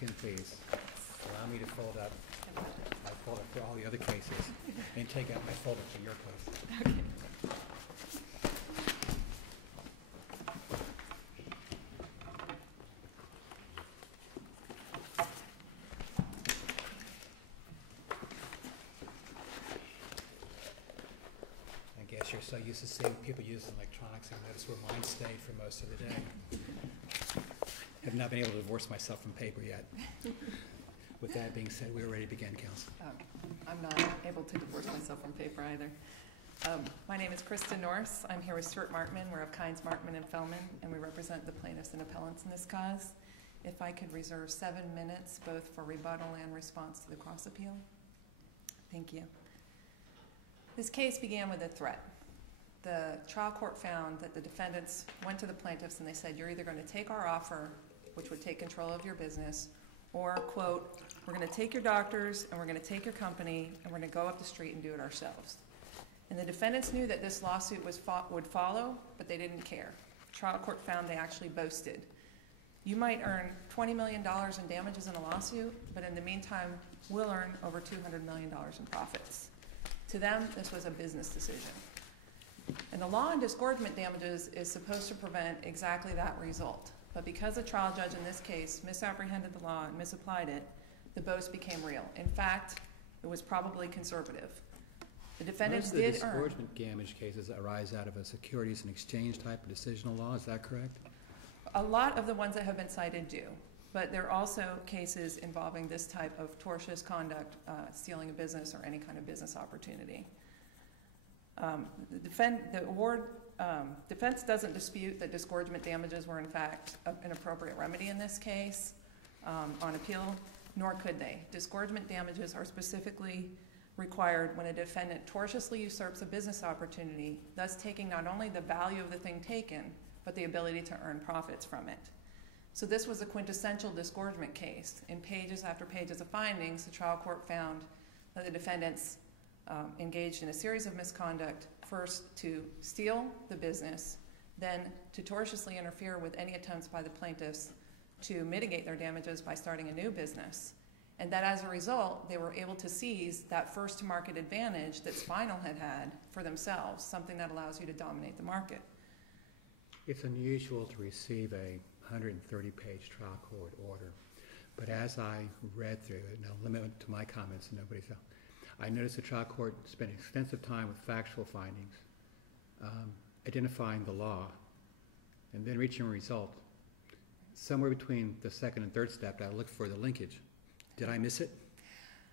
second, please. Allow me to fold up my folder for all the other cases and take out my folder for your case. Okay. I guess you're so used to seeing people using electronics, and notice where mine stayed for most of the day. Have not been able to divorce myself from paper yet. With that being said, we are ready to begin, counsel. I'm not able to divorce myself from paper either. My name is Krista Norse. I'm here with Stuart Markman. We're of Kynes, Markman, and Fellman, and we represent the plaintiffs and appellants in this cause. If I could reserve 7 minutes, both for rebuttal and response to the cross-appeal. Thank you. This case began with a threat. The trial court found that the defendants went to the plaintiffs and they said, you're either going to take our offer, which would take control of your business, or, quote, we're going to take your doctors and we're going to take your company and we're going to go up the street and do it ourselves. And the defendants knew that this lawsuit would follow, but they didn't care. The trial court found they actually boasted. You might earn $20 million in damages in a lawsuit, but in the meantime, we'll earn over $200 million in profits. To them, this was a business decision. And the law on disgorgement damages is supposed to prevent exactly that result. But because the trial judge in this case misapprehended the law and misapplied it, the boast became real. In fact, it was probably conservative. The defendants did earn... Most of the disgorgement damage cases arise out of a securities and exchange type of decisional law, is that correct? A lot of the ones that have been cited do. But there are also cases involving this type of tortious conduct, stealing a business or any kind of business opportunity. The defense doesn't dispute that disgorgement damages were in fact an appropriate remedy in this case on appeal, nor could they. Disgorgement damages are specifically required when a defendant tortiously usurps a business opportunity, thus taking not only the value of the thing taken, but the ability to earn profits from it. So this was a quintessential disgorgement case. In pages after pages of findings, the trial court found that the defendants engaged in a series of misconduct, first to steal the business, then to tortiously interfere with any attempts by the plaintiffs to mitigate their damages by starting a new business. And that as a result, they were able to seize that first-to-market advantage that Spinal had for themselves, something that allows you to dominate the market. It's unusual to receive a 130-page trial court order, but as I read through it, and I'll limit it to my comments and nobody's else, I noticed the trial court spent extensive time with factual findings, identifying the law, and then reaching a result. Somewhere between the second and third step, I looked for the linkage. Did I miss it?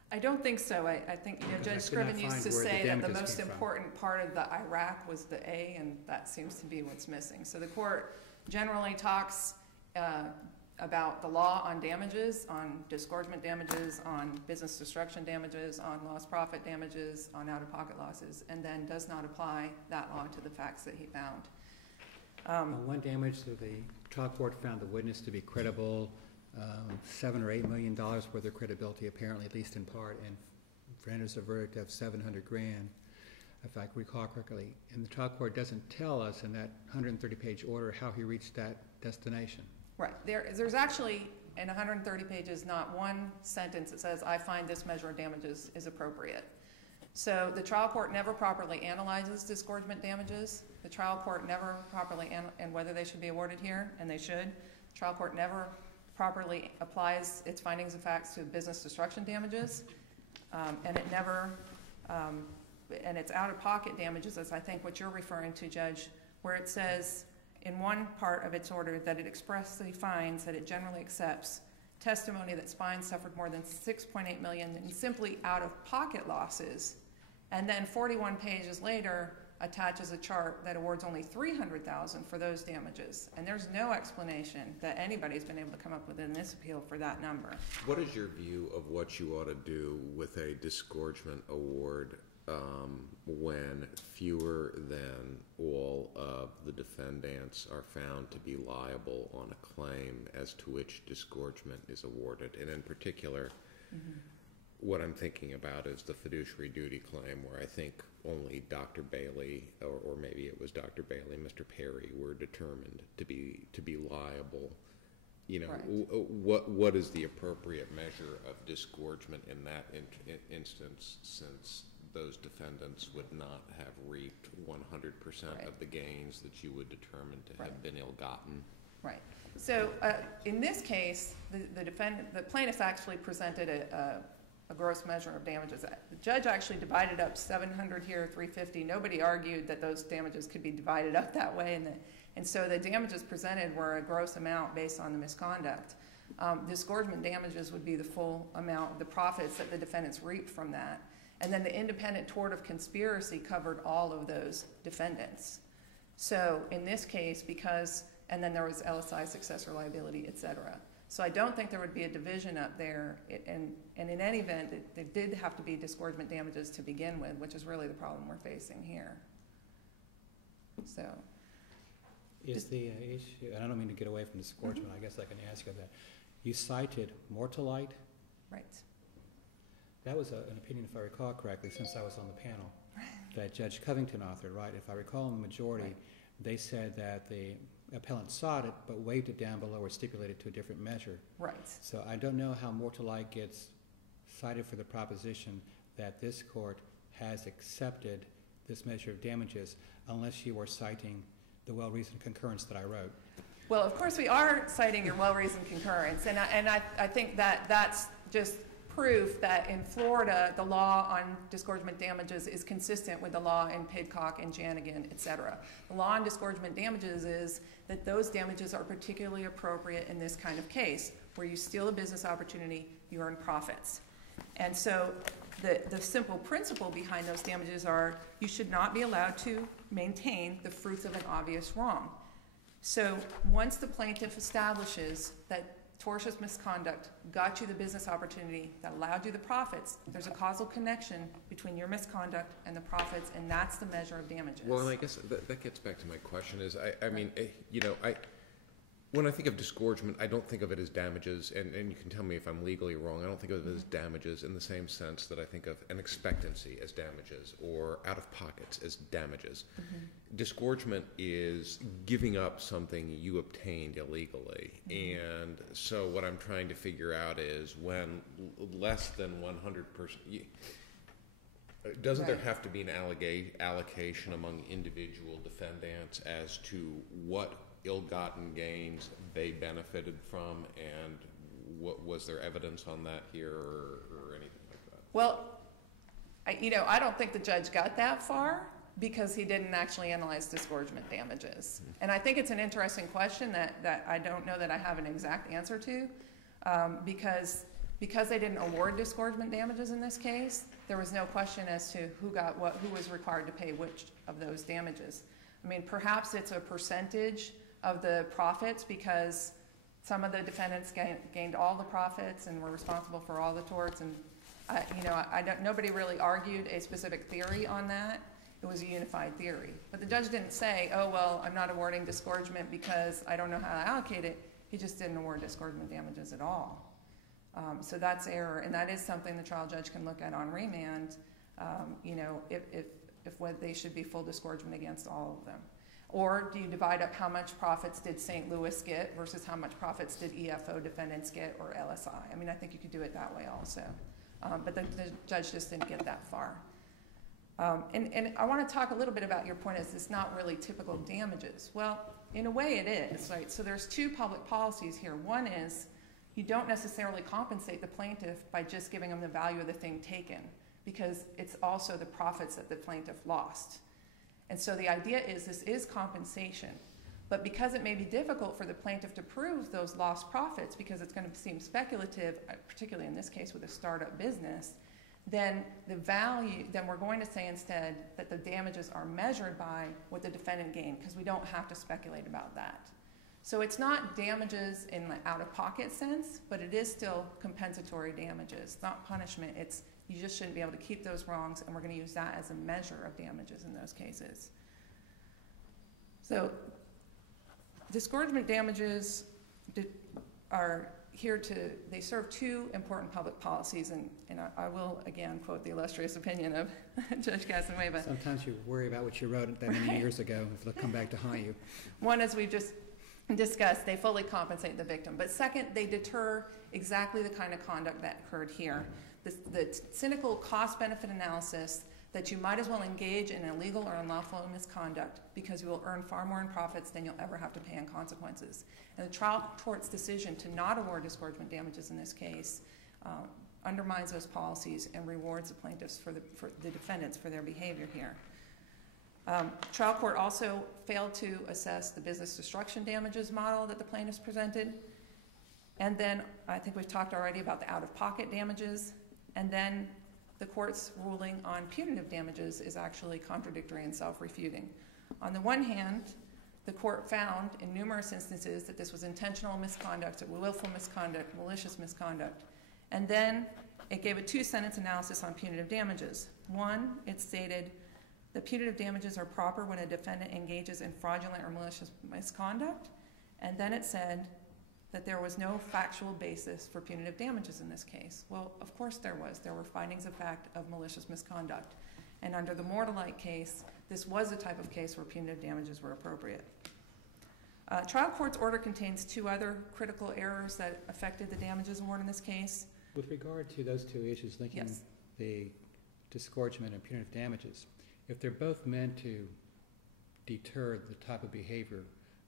I don't think so. I think Judge Scriven used to say that the most important part of the Iraq was the A, and that seems to be what's missing. So the court generally talks about the law on damages, on disgorgement damages, on business destruction damages, on lost profit damages, on out-of-pocket losses, and then does not apply that law to the facts that he found. On one damage, the trial court found the witness to be credible, $7 or $8 million worth of credibility, apparently, at least in part, and renders a verdict of $700,000, if I recall correctly. And the trial court doesn't tell us in that 130-page order how he reached that destination. Right. There's actually, in 130 pages, not one sentence that says, I find this measure of damages is appropriate. So the trial court never properly analyzes disgorgement damages. The trial court never properly, and whether they should be awarded here, and they should. The trial court never properly applies its findings of facts to business destruction damages, and it never, and it's out-of-pocket damages, as I think what you're referring to, Judge, where it says in one part of its order that it expressly finds that it generally accepts testimony that Spine suffered more than $6.8 million in simply out-of-pocket losses, and then 41 pages later attaches a chart that awards only $300,000 for those damages. And there's no explanation that anybody's been able to come up with in this appeal for that number. What is your view of what you ought to do with a disgorgement award when fewer than all of the defendants are found to be liable on a claim as to which disgorgement is awarded? And in particular, what I'm thinking about is the fiduciary duty claim, where I think only Dr. Bailey, or maybe it was Dr. Bailey and Mr. Perry, were determined to be liable You know, Right. what is the appropriate measure of disgorgement in that instance, since those defendants would not have reaped 100% Right. of the gains that you would determine to have Right. been ill-gotten? Right. So in this case, the plaintiff actually presented a gross measure of damages. The judge actually divided up 700 here, 350. Nobody argued that those damages could be divided up that way, and so the damages presented were a gross amount based on the misconduct. Disgorgement damages would be the full amount of the profits that the defendants reaped from that. And then the independent tort of conspiracy covered all of those defendants. So in this case, and then there was LSI, successor liability, et cetera. So I don't think there would be a division up there. And in any event, there did have to be disgorgement damages to begin with, which is really the problem we're facing here. So. Is the issue, and I don't mean to get away from disgorgement, I guess I can ask you that. You cited Mortolite. Right. That was an opinion, if I recall correctly, since I was on the panel, that Judge Covington authored, right? If I recall in the majority, Right. they said that the appellant sought it, but waived it down below or stipulated to a different measure. Right. So I don't know how Mortolite gets cited for the proposition that this court has accepted this measure of damages unless you are citing the well-reasoned concurrence that I wrote. Well, of course, we are citing your well-reasoned concurrence, and I think that that's just proof that in Florida, the law on disgorgement damages is consistent with the law in Pidcock and Janigan, et cetera. The law on disgorgement damages is that those damages are particularly appropriate in this kind of case, where you steal a business opportunity, you earn profits. And so the simple principle behind those damages are you should not be allowed to maintain the fruits of an obvious wrong. So once the plaintiff establishes that tortious misconduct got you the business opportunity that allowed you the profits, there's a causal connection between your misconduct and the profits, and that's the measure of damages. Well, and I guess that gets back to my question is, I mean, you know, when I think of disgorgement, I don't think of it as damages, and you can tell me if I'm legally wrong, I don't think of it as damages in the same sense that I think of an expectancy as damages or out of pockets as damages. Mm-hmm. Disgorgement is giving up something you obtained illegally. Mm-hmm. And so what I'm trying to figure out is when less than 100%, doesn't there have to be an allocation among individual defendants as to what ill-gotten gains they benefited from, and what was there evidence on that here or anything like that? Well, I don't think the judge got that far because he didn't actually analyze disgorgement damages. Mm-hmm. And I think it's an interesting question that I don't know that I have an exact answer to, because they didn't award disgorgement damages in this case, there was no question as to who got what, who was required to pay which of those damages. I mean, perhaps it's a percentage of the profits because some of the defendants gained all the profits and were responsible for all the torts, and nobody really argued a specific theory on that. It was a unified theory. But the judge didn't say, oh, well, I'm not awarding disgorgement because I don't know how to allocate it. He just didn't award disgorgement damages at all. So that's error, and that is something the trial judge can look at on remand, if what they should be full disgorgement against all of them. Or do you divide up how much profits did St. Louis get versus how much profits did EFO defendants get or LSI? I mean, I think you could do it that way also. But the judge just didn't get that far. And I want to talk a little bit about your point is it's not really typical damages. Well, in a way it is, right? So there's two public policies here. One is you don't necessarily compensate the plaintiff by just giving them the value of the thing taken, because it's also the profits that the plaintiff lost. And so the idea is this is compensation. But because it may be difficult for the plaintiff to prove those lost profits because it's going to seem speculative, particularly in this case with a startup business, then we're going to say instead that the damages are measured by what the defendant gained, because we don't have to speculate about that. So it's not damages in the out-of-pocket sense, but it is still compensatory damages. It's not punishment. It's you just shouldn't be able to keep those wrongs, and we're going to use that as a measure of damages in those cases. So disgorgement damages are here they serve two important public policies, and I will again quote the illustrious opinion of Judge Casanova. Sometimes you worry about what you wrote that many years ago, if they'll come back to haunt you. One, as we've just discussed, they fully compensate the victim. But second, they deter exactly the kind of conduct that occurred here. The cynical cost-benefit analysis that you might as well engage in illegal or unlawful misconduct because you will earn far more in profits than you'll ever have to pay in consequences. And the trial court's decision to not award disgorgement damages in this case undermines those policies and rewards the plaintiffs for the defendants for their behavior here. Trial court also failed to assess the business destruction damages model that the plaintiffs presented. And then I think we've talked already about the out-of-pocket damages. And then the court's ruling on punitive damages is actually contradictory and self-refuting. On the one hand, the court found in numerous instances that this was intentional misconduct, willful misconduct, malicious misconduct. And then it gave a two-sentence analysis on punitive damages. One, it stated the punitive damages are proper when a defendant engages in fraudulent or malicious misconduct. And then it said that there was no factual basis for punitive damages in this case. Well, of course there was. There were findings of fact of malicious misconduct. And under the Mortallite case, this was a type of case where punitive damages were appropriate. Trial court's order contains two other critical errors that affected the damages award in this case. With regard to those two issues linking Yes. the disgorgement and punitive damages, if they're both meant to deter the type of behavior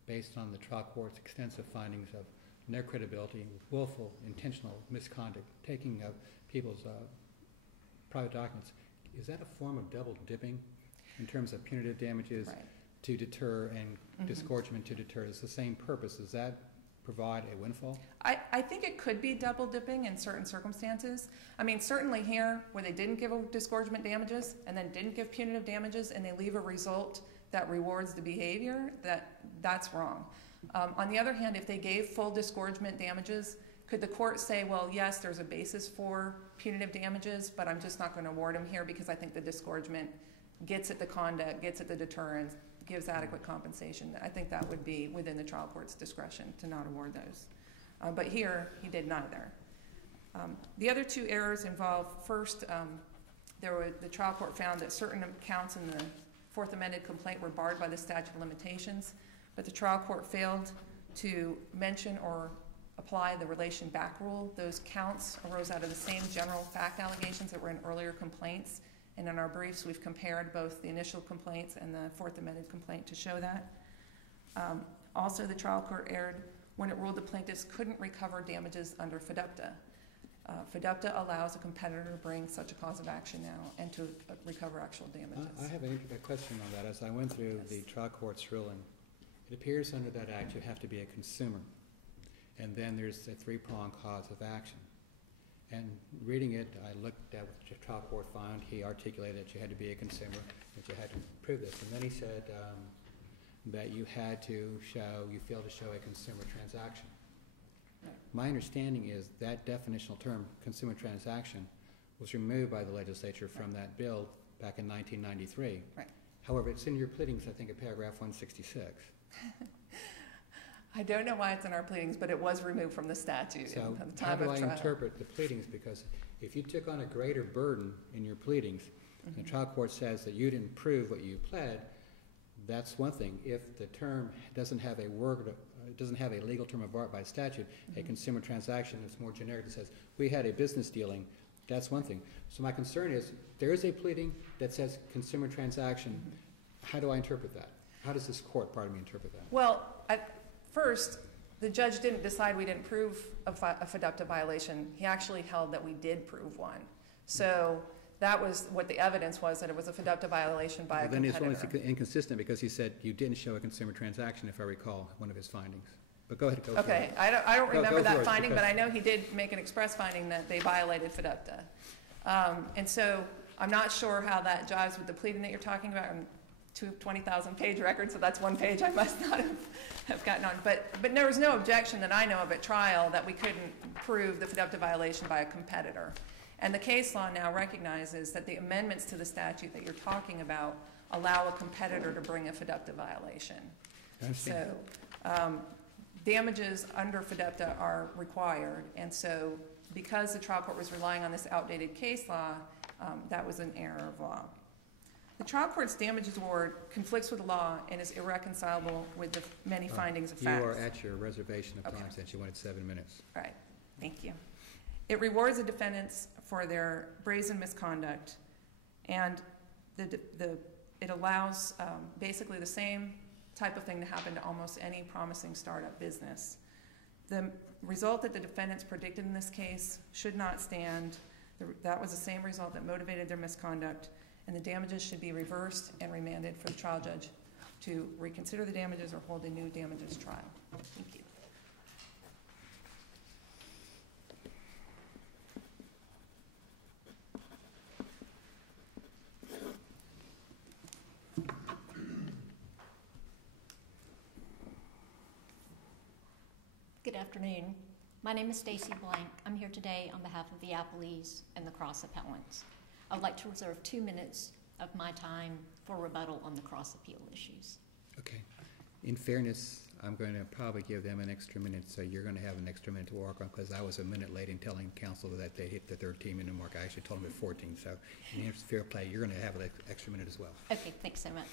based on the trial court's extensive findings of no credibility with willful, intentional misconduct, taking of people's private documents, is that a form of double dipping in terms of punitive damages Right. to deter and disgorgement to deter? It's the same purpose. Does that provide a windfall? I think it could be double dipping in certain circumstances. I mean, certainly here, where they didn't give a disgorgement damages and then didn't give punitive damages and they leave a result that rewards the behavior, that's wrong. On the other hand, if they gave full disgorgement damages, could the court say, well, yes, there's a basis for punitive damages, but I'm just not going to award them here because I think the disgorgement gets at the conduct, gets at the deterrence, gives adequate compensation? I think that would be within the trial court's discretion to not award those. But here, he did neither. The other two errors involve, first, the trial court found that certain counts in the Fourth Amended complaint were barred by the statute of limitations, but the trial court failed to mention or apply the relation back rule. Those counts arose out of the same general fact allegations that were in earlier complaints, and in our briefs we've compared both the initial complaints and the Fourth Amended complaint to show that. Also, the trial court erred when it ruled the plaintiffs couldn't recover damages under FDUPTA. FDUPTA allows a competitor to bring such a cause of action now and to recover actual damages. I have a question on that. As I went through the trial court's ruling, it appears under that act you have to be a consumer, and then there's a three-pronged cause of action. And reading it, I looked at what the trial court found. He articulated that you had to be a consumer, that you had to prove this. And then he said that you had to show, you failed to show a consumer transaction. Right. My understanding is that definitional term, consumer transaction, was removed by the legislature from that bill back in 1993. Right. However, it's in your pleadings, I think, in paragraph 166. I don't know why it's in our pleadings, but it was removed from the statute So at the how time do of I trial. interpret the pleadings? Because if you took on a greater burden in your pleadings, and the trial court says that you didn't prove what you pled, that's one thing. If the term doesn't have a word, it doesn't have a legal term of art by statute, a consumer transaction is more generic that says, we had a business dealing, that's one thing. So my concern is, there is a pleading that says consumer transaction. How do I interpret that? How does this court, interpret that? Well, first, the judge didn't decide we didn't prove a FDUPTA violation. He actually held that we did prove one. So that was what the evidence was, that it was a FDUPTA violation by a competitor. Then it's only inconsistent because he said you didn't show a consumer transaction, if I recall, one of his findings. But go ahead. Go for Okay, it. I don't remember go that for it, finding, but because- I know he did make an express finding that they violated FDUPTA. And so I'm not sure how that jives with the pleading that you're talking about. 20,000 page record, so that's one page I must not have gotten on. But there was no objection that I know of at trial that we couldn't prove the FDUPTA violation by a competitor. And the case law now recognizes that the amendments to the statute that you're talking about allow a competitor to bring a FDUPTA violation. I understand. So damages under FDUPTA are required, and so because the trial court was relying on this outdated case law, that was an error of law. The trial court's damages award conflicts with the law and is irreconcilable with the many findings of facts. You are at your reservation of time Okay. since you wanted 7 minutes. All right, thank you. It rewards the defendants for their brazen misconduct, and it allows basically the same type of thing to happen to almost any promising startup business. The result that the defendants predicted in this case should not stand. That was the same result that motivated their misconduct, and the damages should be reversed and remanded for the trial judge to reconsider the damages or hold a new damages trial. Thank you. Good afternoon. My name is Stacy Blank. I'm here today on behalf of the Appellees and the cross appellants. I would like to reserve 2 minutes of my time for rebuttal on the cross appeal issues. Okay. In fairness, I'm going to probably give them an extra minute, so you're going to have an extra minute to work on, because I was a minute late in telling counsel that they hit the 13-minute mark. I actually told them at 14, so in the interest of fair play, you're going to have an extra minute as well. Okay, thanks so much.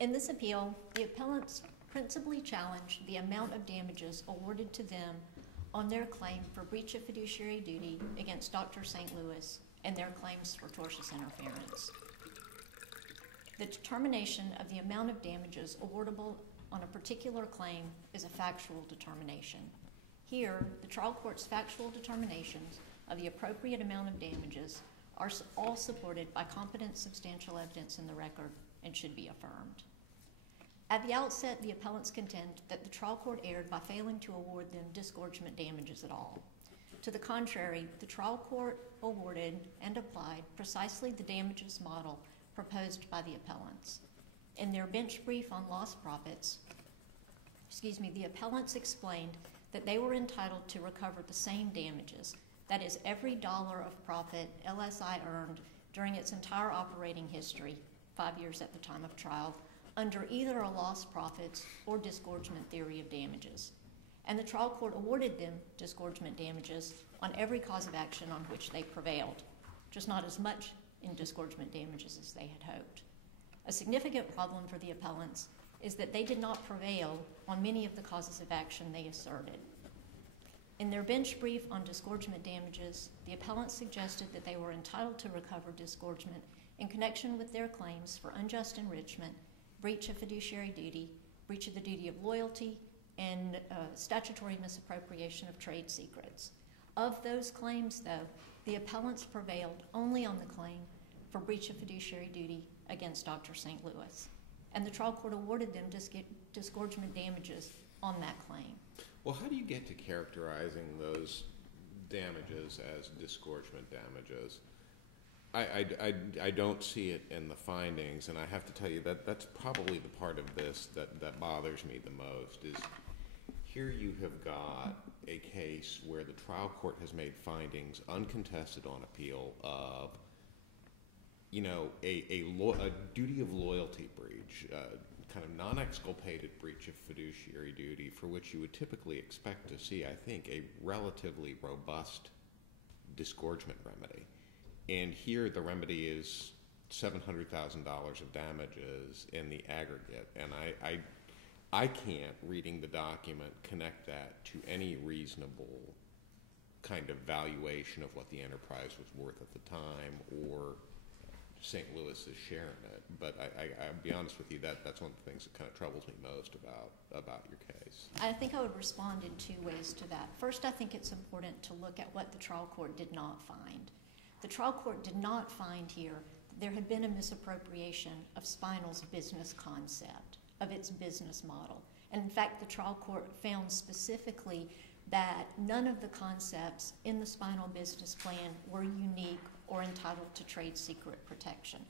In this appeal, the appellants principally challenged the amount of damages awarded to them on their claim for breach of fiduciary duty against Dr. St. Louis and their claims for tortious interference. The determination of the amount of damages awardable on a particular claim is a factual determination. Here, the trial court's factual determinations of the appropriate amount of damages are all supported by competent substantial evidence in the record and should be affirmed. At the outset, the appellants contend that the trial court erred by failing to award them disgorgement damages at all. To the contrary, the trial court awarded and applied precisely the damages model proposed by the appellants. In their bench brief on lost profits, the appellants explained that they were entitled to recover the same damages, that is, every dollar of profit LSI earned during its entire operating history, 5 years at the time of trial, under either a lost profits or disgorgement theory of damages. And the trial court awarded them disgorgement damages on every cause of action on which they prevailed, just not as much in disgorgement damages as they had hoped. A significant problem for the appellants is that they did not prevail on many of the causes of action they asserted. In their bench brief on disgorgement damages, the appellants suggested that they were entitled to recover disgorgement in connection with their claims for unjust enrichment, breach of fiduciary duty, breach of the duty of loyalty, and statutory misappropriation of trade secrets. Of those claims, though, the appellants prevailed only on the claim for breach of fiduciary duty against Dr. St. Louis, and the trial court awarded them disgorgement damages on that claim. Well, how do you get to characterizing those damages as disgorgement damages? I don't see it in the findings, and I have to tell you that that's probably the part of this that bothers me the most, is here you have got a case where the trial court has made findings uncontested on appeal of, you know, a duty of loyalty breach, kind of non-exculpated breach of fiduciary duty, for which you would typically expect to see, I think, a relatively robust disgorgement remedy. And here the remedy is $700,000 of damages in the aggregate. And I can't, reading the document, connect that to any reasonable kind of valuation of what the enterprise was worth at the time or St. Louis's share in it. But I'll be honest with you, that's one of the things that kind of troubles me most about your case. I think I would respond in 2 ways to that. First, I think it's important to look at what the trial court did not find. The trial court did not find here that there had been a misappropriation of Spinal's business concept, of its business model. And in fact, the trial court found specifically that none of the concepts in the Spinal business plan were unique or entitled to trade secret protection.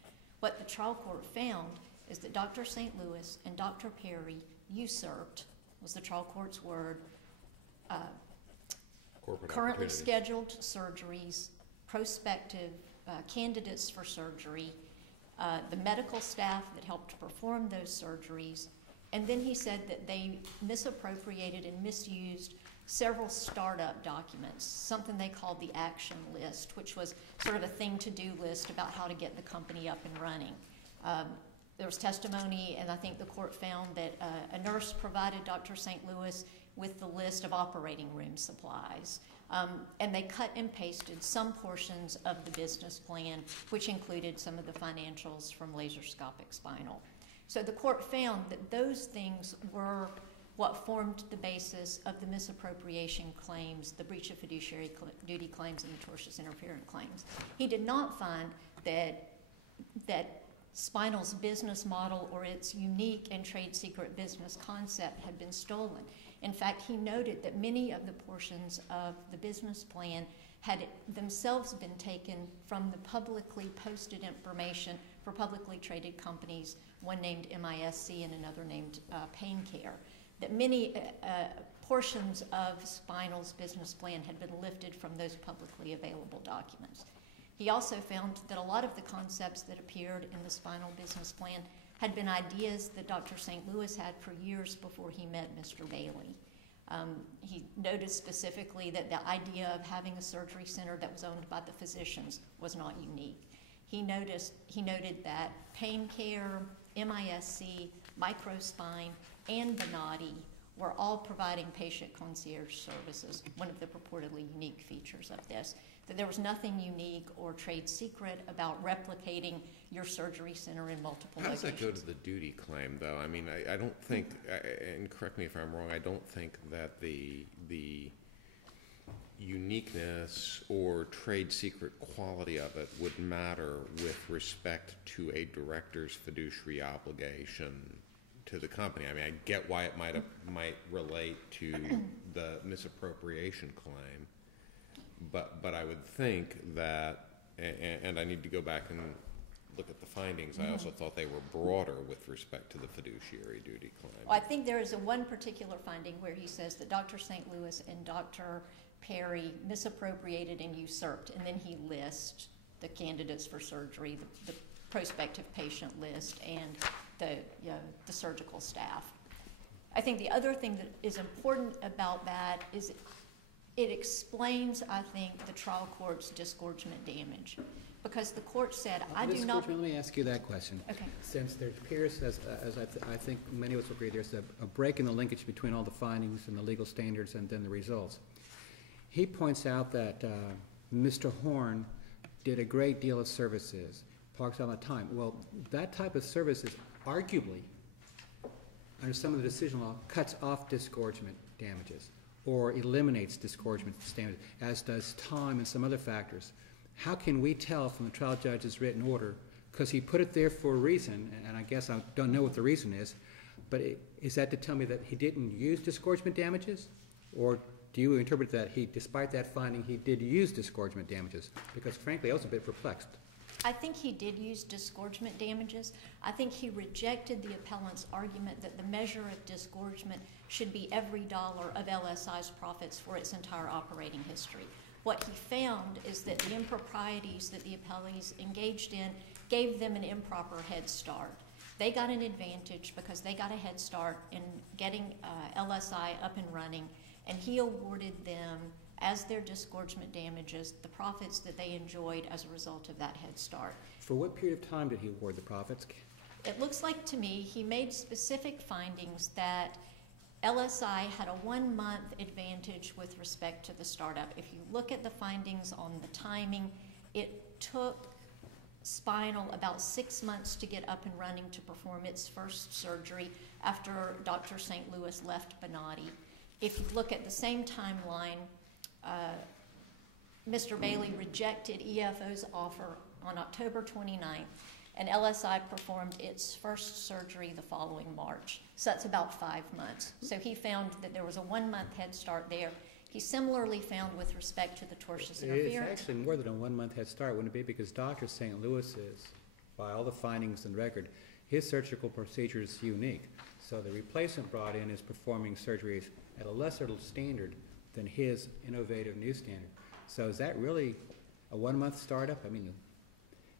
What the trial court found is that Dr. St. Louis and Dr. Perry usurped, was the trial court's word, currently scheduled surgeries, prospective candidates for surgery, the medical staff that helped perform those surgeries, and then he said that they misappropriated and misused several startup documents, something they called the action list, which was sort of a thing-to-do list about how to get the company up and running. There was testimony, and I think the court found that a nurse provided Dr. St. Louis with the list of operating room supplies. And they cut and pasted some portions of the business plan, which included some of the financials from laseroscopic spinal. So the court found that those things were what formed the basis of the misappropriation claims, the breach of fiduciary duty claims, and the tortious interference claims. He did not find that Spinal's business model or its unique and trade secret business concept had been stolen. In fact, he noted that many of the portions of the business plan had themselves been taken from the publicly posted information for publicly traded companies, one named MISC and another named Pain Care, that many portions of Spinal's business plan had been lifted from those publicly available documents. He also found that a lot of the concepts that appeared in the Spinal business plan had been ideas that Dr. St. Louis had for years before he met Mr. Bailey. He noted specifically that the idea of having a surgery center that was owned by the physicians was not unique. He noted that Pain Care, MISC, Microspine, and Bonati were all providing patient concierge services, one of the purportedly unique features of this, that there was nothing unique or trade secret about replicating your surgery center in multiple locations. How does that go to the duty claim, though? I mean, I don't think, and correct me if I'm wrong, I don't think that the uniqueness or trade secret quality of it would matter with respect to a director's fiduciary obligation to the company. I mean, I get why it might relate to the misappropriation claim, but I would think that, and I need to go back and look at the findings, I also thought they were broader with respect to the fiduciary duty claim. Well, I think there is one particular finding where he says that Dr. St. Louis and Dr. Perry misappropriated and usurped, and then he lists the candidates for surgery, the prospective patient list, and the surgical staff. I think the other thing that is important about that is it explains, I think, the trial court's disgorgement damage. Because the court said, I do not... Let me ask you that question. Okay. Since there appears, as I think many of us agree, there's a break in the linkage between all the findings and the legal standards and then the results. He points out that Mr. Horn did a great deal of services, parks all the time. Well, that type of services arguably, under some of the decision law, cuts off disgorgement damages or eliminates disgorgement damages, as does time and some other factors. How can we tell from the trial judge's written order, because he put it there for a reason, and I guess I don't know what the reason is, but is that to tell me that he didn't use disgorgement damages? Or do you interpret that despite that finding, he did use disgorgement damages? Because frankly, I was a bit perplexed. I think he did use disgorgement damages. I think he rejected the appellant's argument that the measure of disgorgement should be every dollar of LSI's profits for its entire operating history. What he found is that the improprieties that the appellees engaged in gave them an improper head start. They got an advantage because they got a head start in getting LSI up and running, and he awarded them, as their disgorgement damages, the profits that they enjoyed as a result of that head start. For what period of time did he award the profits? It looks like to me he made specific findings that LSI had a 1-month advantage with respect to the startup. If you look at the findings on the timing, it took Spinal about 6 months to get up and running to perform its first surgery after Dr. St. Louis left Bonati. If you look at the same timeline, Mr. Bailey rejected EFO's offer on October 29th, and LSI performed its first surgery the following March. So that's about 5 months. So he found that there was a 1-month head start there. He similarly found with respect to the tortious interference. It's actually more than a 1-month head start, wouldn't it be? Because Dr. St. Louis's, by all the findings and record, his surgical procedure is unique. So the replacement brought in is performing surgeries at a lesser standard than his innovative new standard. So is that really a 1-month startup? I mean,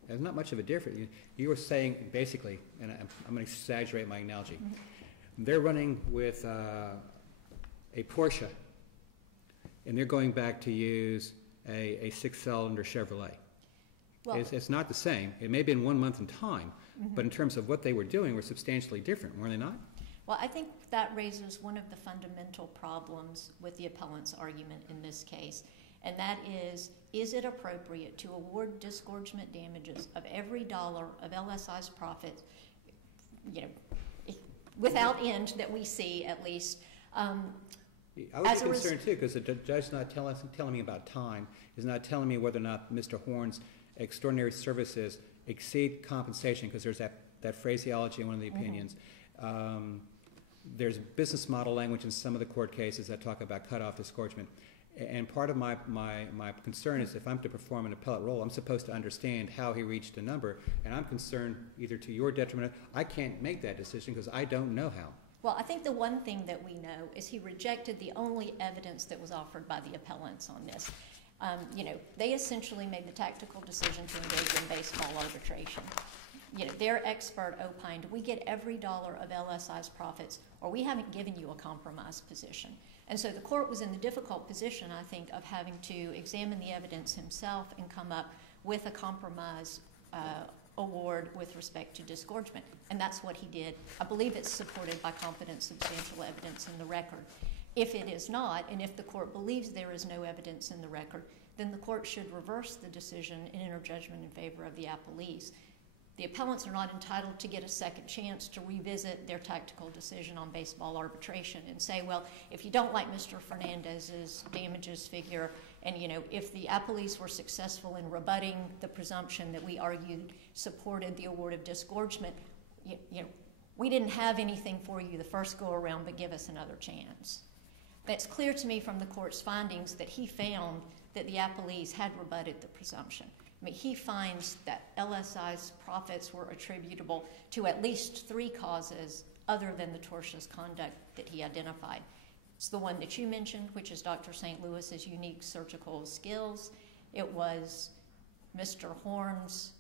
there's not much of a difference. You were saying, basically, and I'm going to exaggerate my analogy, they're running with a Porsche, and they're going back to use a 6-cylinder Chevrolet. Well, It's not the same. It may have been 1 month in time, but in terms of what they were doing were substantially different, were they not? well, I think that raises one of the fundamental problems with the appellant's argument in this case, and that is it appropriate to award disgorgement damages of every dollar of LSI's profit, without end that we see at least? I was concerned too, because the judge is not telling me about time, is not telling me whether or not Mr. Horn's extraordinary services exceed compensation, because there's that phraseology in one of the opinions. There's business model language in some of the court cases that talk about cutoff disgorgement. And part of my concern is if I'm to perform an appellate role, I'm supposed to understand how he reached a number, and I'm concerned either to your detriment, I can't make that decision because I don't know how. Well, I think the one thing that we know is he rejected the only evidence that was offered by the appellants on this. They essentially made the tactical decision to engage in baseball arbitration. Their expert opined, we get every dollar of LSI's profits, or we haven't given you a compromise position. And so the court was in the difficult position, I think, of having to examine the evidence himself and come up with a compromise award with respect to disgorgement. And that's what he did. I believe it's supported by competent substantial evidence in the record. If it is not, and if the court believes there is no evidence in the record, then the court should reverse the decision and enter judgment in favor of the appellees. The appellants are not entitled to get a second chance to revisit their tactical decision on baseball arbitration and say, well, if you don't like Mr. Fernandez's damages figure, and if the appellees were successful in rebutting the presumption that we argued supported the award of disgorgement, we didn't have anything for you the first go around, but give us another chance. It's clear to me from the court's findings that he found that the appellees had rebutted the presumption. He finds that LSI's profits were attributable to at least 3 causes other than the tortious conduct that he identified. It's the one that you mentioned, which is Dr. St. Louis's unique surgical skills. It was Mr. Horn's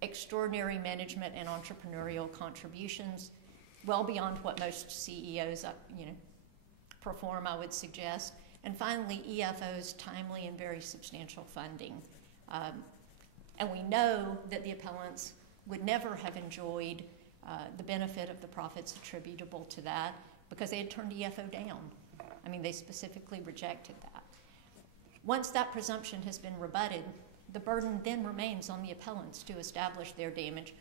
extraordinary management and entrepreneurial contributions, well beyond what most CEOs perform, I would suggest. And finally, EFO's timely and very substantial funding. And we know that the appellants would never have enjoyed the benefit of the profits attributable to that because they had turned EFO down. They specifically rejected that. Once that presumption has been rebutted, the burden then remains on the appellants to establish their damage,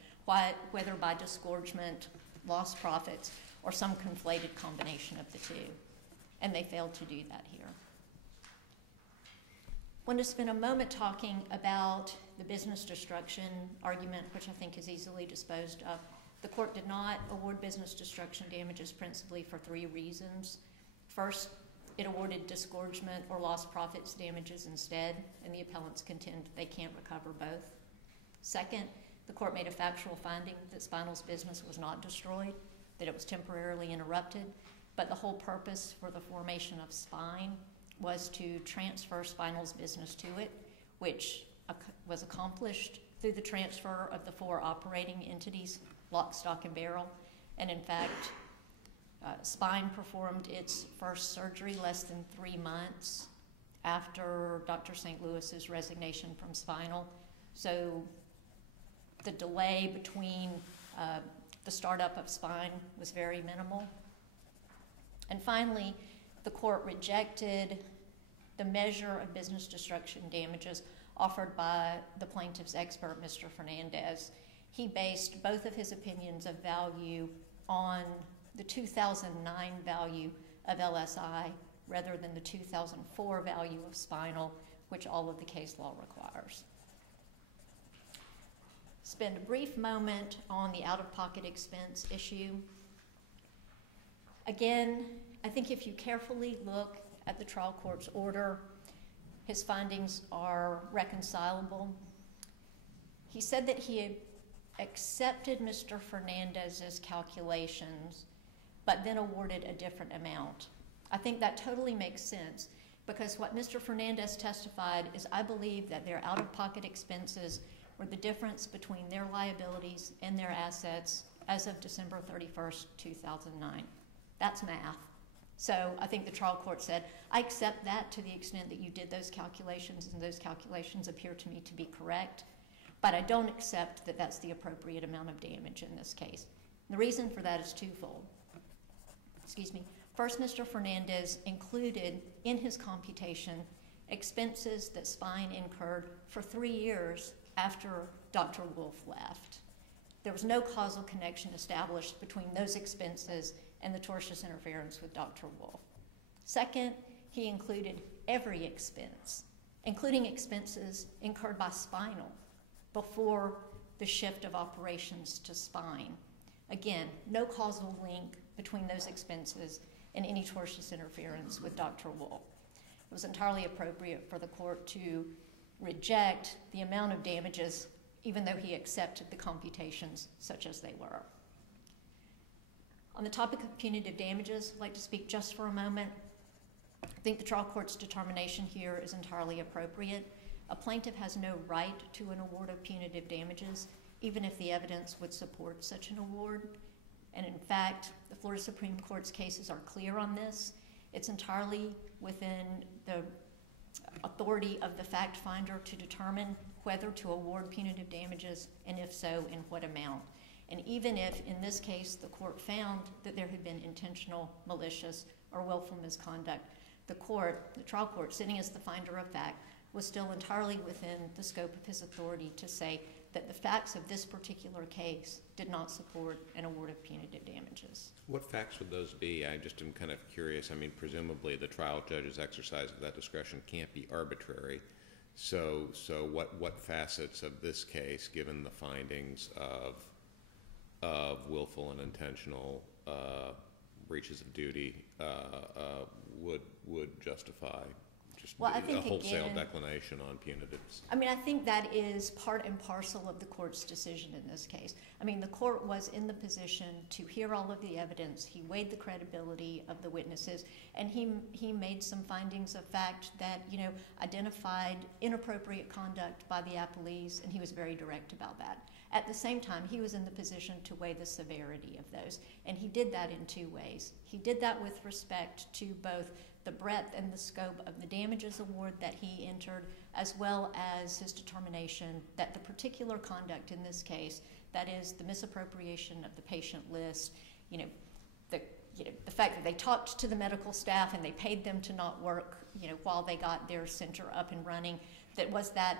whether by disgorgement, lost profits, or some conflated combination of the two. And they failed to do that here. I want to spend a moment talking about the business destruction argument, which I think is easily disposed of. The court did not award business destruction damages principally for 3 reasons. First, it awarded disgorgement or lost profits damages instead, and the appellants contend they can't recover both. Second, the court made a factual finding that Spinal's business was not destroyed, that it was temporarily interrupted, but the whole purpose for the formation of Spine was to transfer Spinal's business to it, which was accomplished through the transfer of the 4 operating entities, lock, stock, and barrel. And in fact, Spine performed its first surgery less than 3 months after Dr. St. Louis's resignation from Spinal. So the delay between the startup of Spine was very minimal. And finally, the court rejected the measure of business destruction damages offered by the plaintiff's expert, Mr. Fernandez. He based both of his opinions of value on the 2009 value of LSI rather than the 2004 value of Spinal, which all of the case law requires. Spend a brief moment on the out-of-pocket expense issue. Again, I think if you carefully look at the trial court's order, his findings are reconcilable. He said that he had accepted Mr. Fernandez's calculations, but then awarded a different amount. I think that totally makes sense because what Mr. Fernandez testified is, I believe that their out-of-pocket expenses were the difference between their liabilities and their assets as of December 31st, 2009. That's math. So I think the trial court said, I accept that to the extent that you did those calculations, and those calculations appear to me to be correct. But I don't accept that that's the appropriate amount of damage in this case. The reason for that is twofold. Excuse me. First, Mr. Fernandez included in his computation expenses that Spine incurred for 3 years after Dr. Wolf left. There was no causal connection established between those expenses and the tortious interference with Dr. Wolf. Second, he included every expense, including expenses incurred by Spinal before the shift of operations to Spine. Again, no causal link between those expenses and any tortious interference with Dr. Wolf. It was entirely appropriate for the court to reject the amount of damages, even though he accepted the computations such as they were. On the topic of punitive damages, I'd like to speak just for a moment. I think the trial court's determination here is entirely appropriate. A plaintiff has no right to an award of punitive damages, even if the evidence would support such an award. And in fact, the Florida Supreme Court's cases are clear on this. It's entirely within the authority of the fact finder to determine whether to award punitive damages, and if so, in what amount. And even if, in this case, the court found that there had been intentional, malicious, or willful misconduct, the trial court, sitting as the finder of fact, was still entirely within the scope of his authority to say that the facts of this particular case did not support an award of punitive damages. What facts would those be? I just am kind of curious. I mean, presumably the trial judge's exercise of that discretion can't be arbitrary. So what facets of this case, given the findings of willful and intentional breaches of duty, would justify just a wholesale declination on punitives? I mean, I think that is part and parcel of the court's decision in this case. I mean, the court was in the position to hear all of the evidence. He weighed the credibility of the witnesses, and he made some findings of fact that, identified inappropriate conduct by the appellees, and he was very direct about that. At the same time, he was in the position to weigh the severity of those, and he did that in 2 ways. He did that with respect to both the breadth and the scope of the damages award that he entered, as well as his determination that the particular conduct in this case, that is the misappropriation of the patient list, the fact that they talked to the medical staff and they paid them to not work, while they got their center up and running, that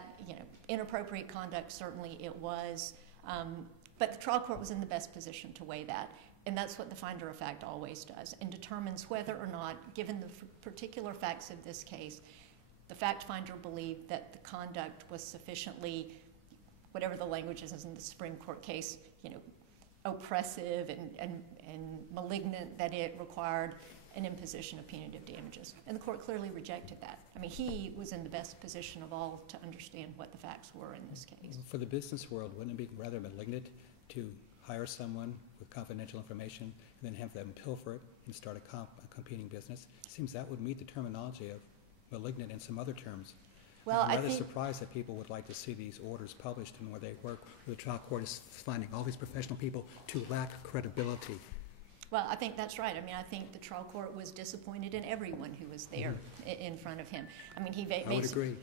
inappropriate conduct. Certainly it was, but the trial court was in the best position to weigh that. And that's what the finder of fact always does, and determines whether or not, given the particular facts of this case, the fact finder believed that the conduct was sufficiently, whatever the language is in the Supreme Court case, oppressive and malignant, that it required an imposition of punitive damages. And the court clearly rejected that. I mean, he was in the best position of all to understand what the facts were in this case. For the business world, wouldn't it be rather malignant to hire someone with confidential information and then have them pilfer it and start a competing business? It seems that would meet the terminology of malignant in some other terms. Well, I'm rather surprised that people would like to see these orders published and where they work. The trial court is finding all these professional people to lack credibility. Well, I think that's right. I mean, I think the trial court was disappointed in everyone who was there in front of him. I mean, I would agree.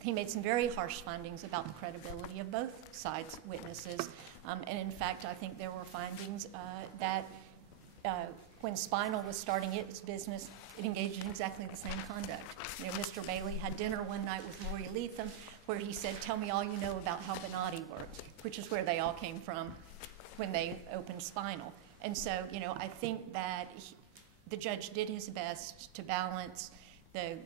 He made some very harsh findings about the credibility of both sides' witnesses. And in fact, I think there were findings that when Spinal was starting its business, it engaged in exactly the same conduct. Mr. Bailey had dinner one night with Lori Leatham, where he said, "Tell me all you know about how Bonatti works," which is where they all came from when they opened Spinal. And so, I think that the judge did his best to balance the,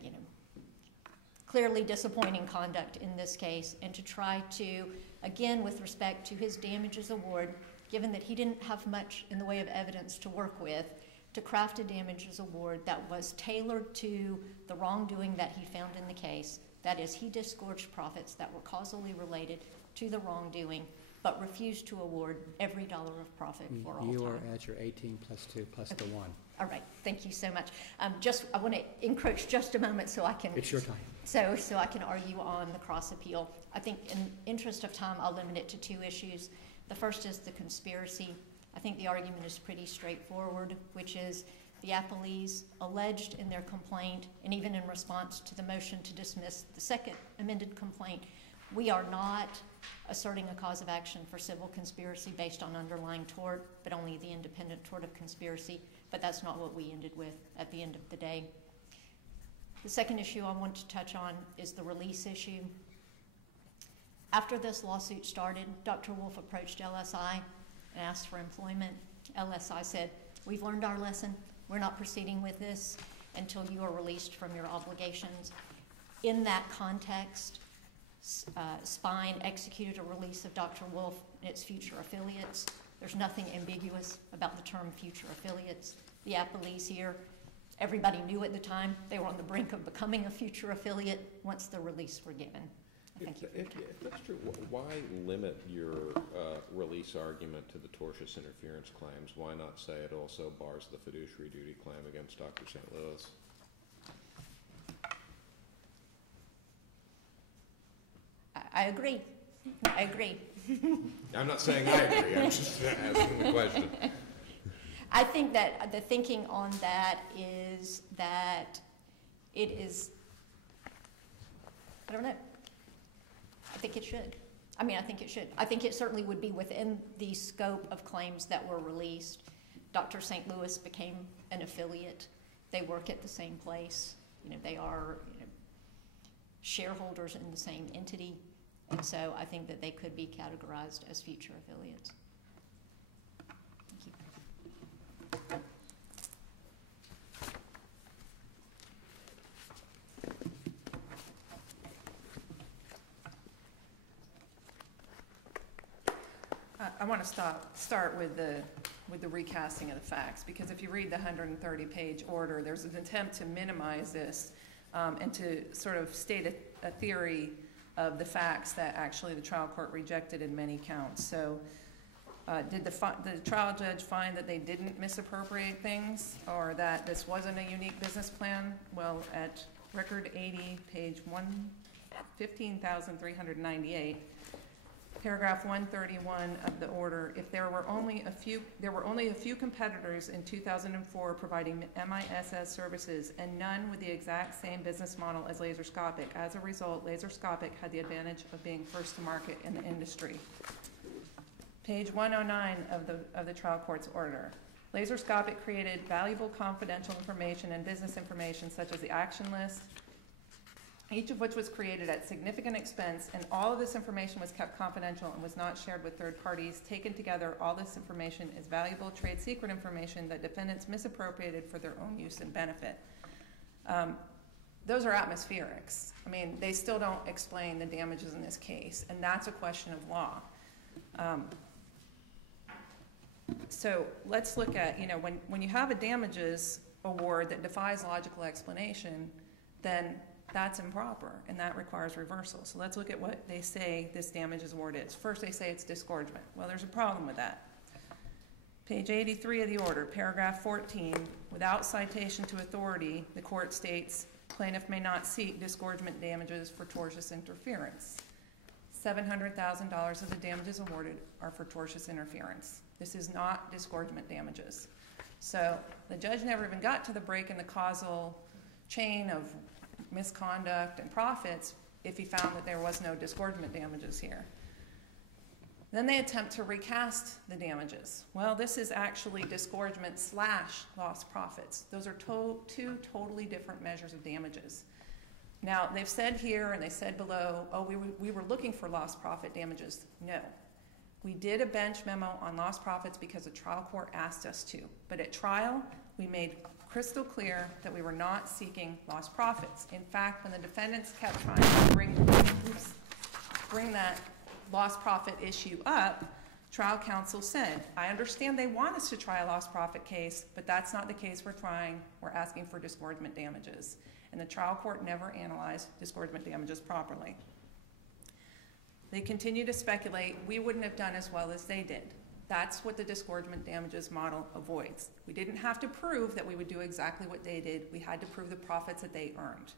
clearly disappointing conduct in this case, and to try to, again, with respect to his damages award, given that he didn't have much in the way of evidence to work with, to craft a damages award that was tailored to the wrongdoing that he found in the case. That is, he disgorged profits that were causally related to the wrongdoing, but refused to award every dollar of profit for all time. You are at your 18 plus 2 plus the 1. All right, thank you so much. I want to encroach just a moment so I can... It's your time. So I can argue on the cross appeal. I think in interest of time, I'll limit it to 2 issues. The first is the conspiracy. I think the argument is pretty straightforward, which is the appellees alleged in their complaint, and even in response to the motion to dismiss the second amended complaint, We are not asserting a cause of action for civil conspiracy based on underlying tort, but only the independent tort of conspiracy. But that's not what we ended with at the end of the day. The second issue I want to touch on is the release issue. After this lawsuit started, Dr. Wolf approached LSI and asked for employment. LSI said, "We've learned our lesson. We're not proceeding with this until you are released from your obligations." In that context, Spine executed a release of Dr. Wolf and its future affiliates. There's nothing ambiguous about the term future affiliates. The appellees here, everybody knew at the time they were on the brink of becoming a future affiliate once the release were given. Thank you. If that's true, why limit your release argument to the tortious interference claims? Why not say it also bars the fiduciary duty claim against Dr. St. Louis? I agree. I agree. I'm not saying I agree, I'm just asking the question. I think that the thinking on that is that it is, I don't know. I think it should. I mean, I think it should. I think it certainly would be within the scope of claims that were released. Dr. St. Louis became an affiliate. They work at the same place. You know, they are shareholders in the same entity. And so I think that they could be categorized as future affiliates. Thank you. I want to start with the recasting of the facts, because if you read the 130-page order, there's an attempt to minimize this and to sort of state a theory of the facts that actually the trial court rejected in many counts. So did the trial judge find that they didn't misappropriate things, or that this wasn't a unique business plan? Well, at record 80, page 15,398, paragraph 131 of the order, if there were only a few competitors in 2004 providing MISS services and none with the exact same business model as Laserscopic. As a result, Laserscopic had the advantage of being first to market in the industry. Page 109 of the trial court's order. Laserscopic created valuable confidential information and business information such as the action list, each of which was created at significant expense, and all of this information was kept confidential and was not shared with third parties. Taken together, all this information is valuable trade secret information that defendants misappropriated for their own use and benefit. Those are atmospherics. I mean, they still don't explain the damages in this case, and that's a question of law. So let's look at, when you have a damages award that defies logical explanation, then that's improper, and that requires reversal. So let's look at what they say this damages award is. First, they say it's disgorgement. Well, there's a problem with that. Page 83 of the order, paragraph 14, without citation to authority, the court states, plaintiff may not seek disgorgement damages for tortious interference. $700,000 of the damages awarded are for tortious interference. This is not disgorgement damages. So the judge never even got to the break in the causal chain of misconduct and profits if he found that there was no disgorgement damages here. Then they attempt to recast the damages. Well, this is actually disgorgement / lost profits. Those are two totally different measures of damages. Now, they've said here and they said below, oh, we were looking for lost profit damages. No. We did a bench memo on lost profits because the trial court asked us to. But at trial, we made crystal clear that we were not seeking lost profits. In fact, when the defendants kept trying to bring that lost profit issue up, trial counsel said, I understand they want us to try a lost profit case, but that's not the case we're trying. We're asking for disgorgement damages. And the trial court never analyzed disgorgement damages properly. They continue to speculate we wouldn't have done as well as they did. That's what the disgorgement damages model avoids. We didn't have to prove that we would do exactly what they did. We had to prove the profits that they earned.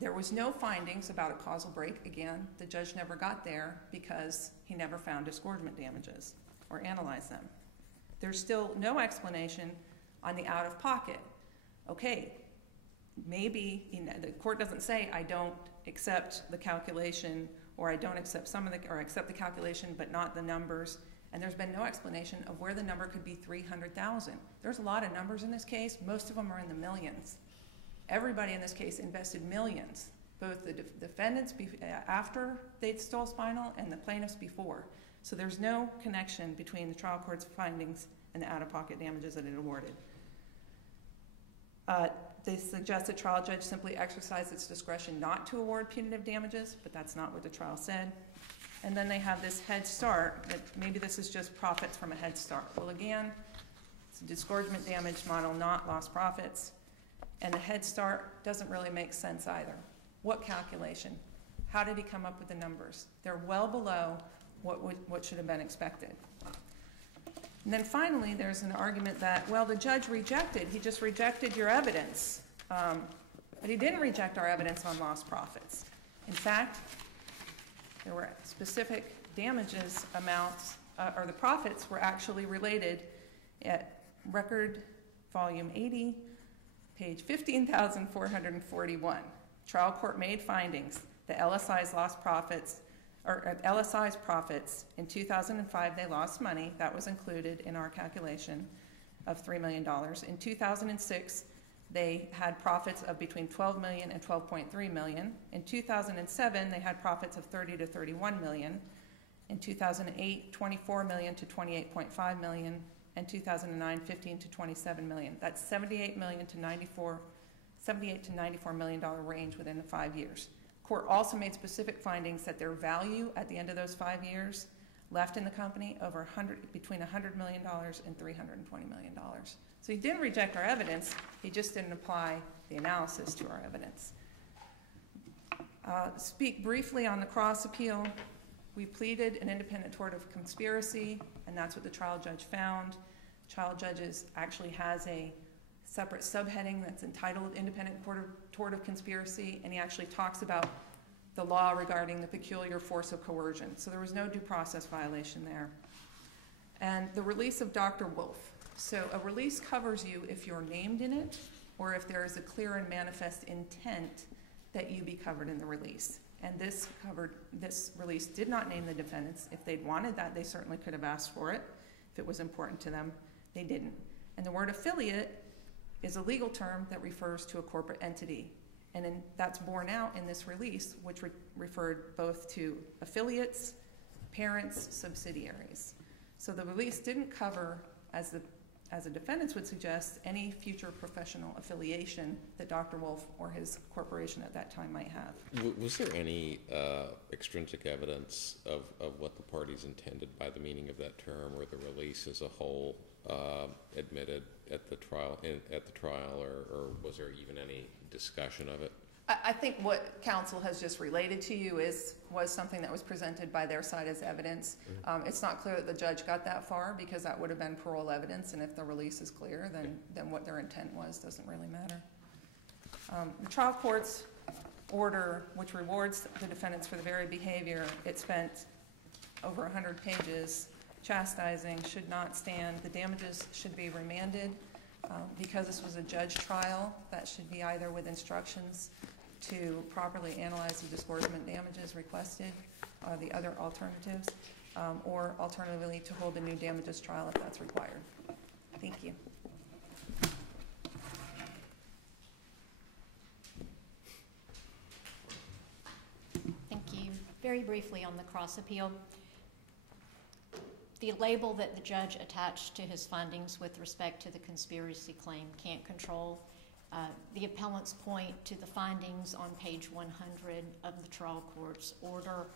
There was no findings about a causal break. Again, the judge never got there because he never found disgorgement damages or analyzed them. There's still no explanation on the out-of-pocket. Okay, maybe the court doesn't say I don't accept the calculation, or I don't accept or accept the calculation but not the numbers. And there's been no explanation of where the number could be 300,000. There's a lot of numbers in this case. Most of them are in the millions. Everybody in this case invested millions, both the defendants after they stole spinal and the plaintiffs before. So there's no connection between the trial court's findings and the out-of-pocket damages that it awarded. They suggest the trial judge simply exercise its discretion not to award punitive damages, but that's not what the trial said. And then they have this head start, that maybe this is just profits from a head start. Well, again, it's a disgorgement damage model, not lost profits. And the head start doesn't really make sense either. What calculation? How did he come up with the numbers? They're well below what should have been expected. And then finally, there's an argument that, well, the judge he just rejected your evidence. But he didn't reject our evidence on lost profits. In fact, there were specific damages amounts, or the profits were actually related at record volume 80, page 15,441. Trial court made findings that LSI's lost profits, or LSI's profits in 2005, they lost money. That was included in our calculation of $3 million. In 2006, they had profits of between $12 million and $12.3 million. In 2007, they had profits of $30 to $31 million. In 2008, $24 million to $28.5 million. And 2009, $15 to $27 million. That's $78 to $94 million range within the 5 years. Court also made specific findings that their value at the end of those 5 years left in the company between $100 million and $320 million. So he didn't reject our evidence, he just didn't apply the analysis to our evidence. Speak briefly on the cross appeal. We pleaded an independent tort of conspiracy, and that's what the trial judge found. Trial judges actually has a separate subheading that's entitled independent tort of conspiracy, and he actually talks about the law regarding the peculiar force of coercion. So there was no due process violation there. And the release of Dr. Wolf. So a release covers you if you're named in it, or if there is a clear and manifest intent that you be covered in the release. And this release did not name the defendants. If they'd wanted that, they certainly could have asked for it if it was important to them. They didn't. And the word affiliate is a legal term that refers to a corporate entity. And that's borne out in this release, which referred both to affiliates, parents, subsidiaries. So the release didn't cover, as the defendants would suggest, any future professional affiliation that Dr. Wolf or his corporation at that time might have. Was there any extrinsic evidence of what the parties intended by the meaning of that term, or the release as a whole admitted at the trial, or was there even any discussion of it? I think what counsel has just related to you was something that was presented by their side as evidence. Mm-hmm. It's not clear that the judge got that far, because that would have been parole evidence, and if the release is clear, then what their intent was doesn't really matter. The trial court's order, which rewards the defendants for the very behavior, it spent over 100 pages chastising, should not stand. The damages should be remanded. Because this was a judge trial, that should be either with instructions to properly analyze the disgorgement damages requested, the other alternatives, or alternatively to hold a new damages trial if that's required. Thank you. Thank you. Very briefly on the cross appeal. The label that the judge attached to his findings with respect to the conspiracy claim can't control. The appellants point to the findings on page 100 of the trial court's order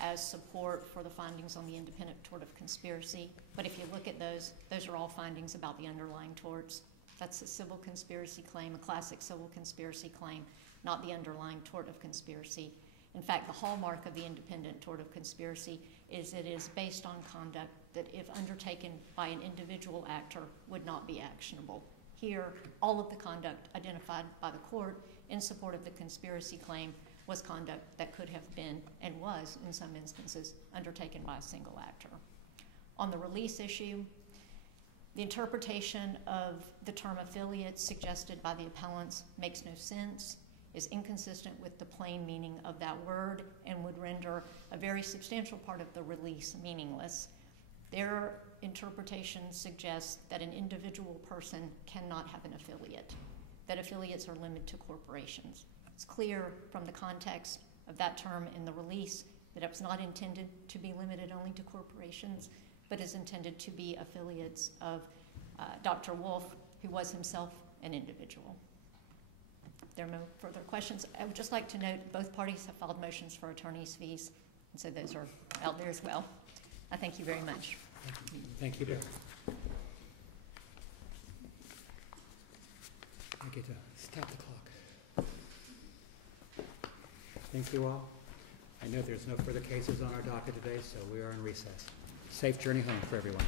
as support for the findings on the independent tort of conspiracy. But if you look at those are all findings about the underlying torts. That's a civil conspiracy claim, a classic civil conspiracy claim, not the underlying tort of conspiracy. In fact, the hallmark of the independent tort of conspiracy is it is based on conduct that, if undertaken by an individual actor, would not be actionable. Here, all of the conduct identified by the court in support of the conspiracy claim was conduct that could have been, and was in some instances, undertaken by a single actor. On the release issue, the interpretation of the term affiliate suggested by the appellants makes no sense. is inconsistent with the plain meaning of that word and would render a very substantial part of the release meaningless. Their interpretation suggests that an individual person cannot have an affiliate, that affiliates are limited to corporations. It's clear from the context of that term in the release that it was not intended to be limited only to corporations, but is intended to be affiliates of Dr. Wolf, who was himself an individual. If there are no further questions, I would just like to note both parties have filed motions for attorney's fees, and so those are out there as well. I thank you very much. Thank you, Beth. I get to stop the clock. Thank you all. I know there's no further cases on our docket today, so we are in recess. Safe journey home for everyone.